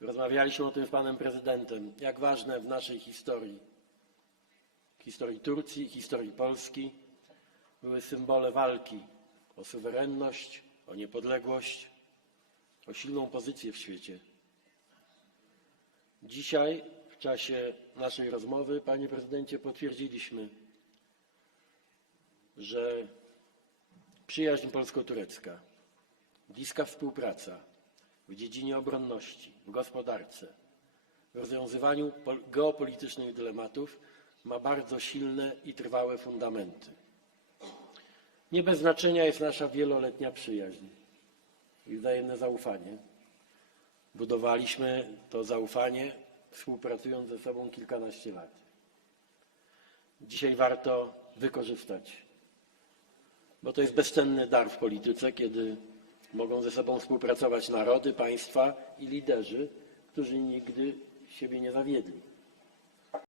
Rozmawialiśmy o tym z panem prezydentem, jak ważne w naszej historii, historii Turcji, historii Polski, były symbole walki o suwerenność, o niepodległość, o silną pozycję w świecie. Dzisiaj, w czasie naszej rozmowy, panie prezydencie, potwierdziliśmy, że przyjaźń polsko-turecka, bliska współpraca w dziedzinie obronności, w gospodarce, w rozwiązywaniu pol- geopolitycznych dylematów ma bardzo silne i trwałe fundamenty. Nie bez znaczenia jest nasza wieloletnia przyjaźń i wzajemne zaufanie. Budowaliśmy to zaufanie, współpracując ze sobą kilkanaście lat. Dzisiaj warto wykorzystać, bo to jest bezcenny dar w polityce, kiedy mogą ze sobą współpracować narody, państwa i liderzy, którzy nigdy siebie nie zawiedli.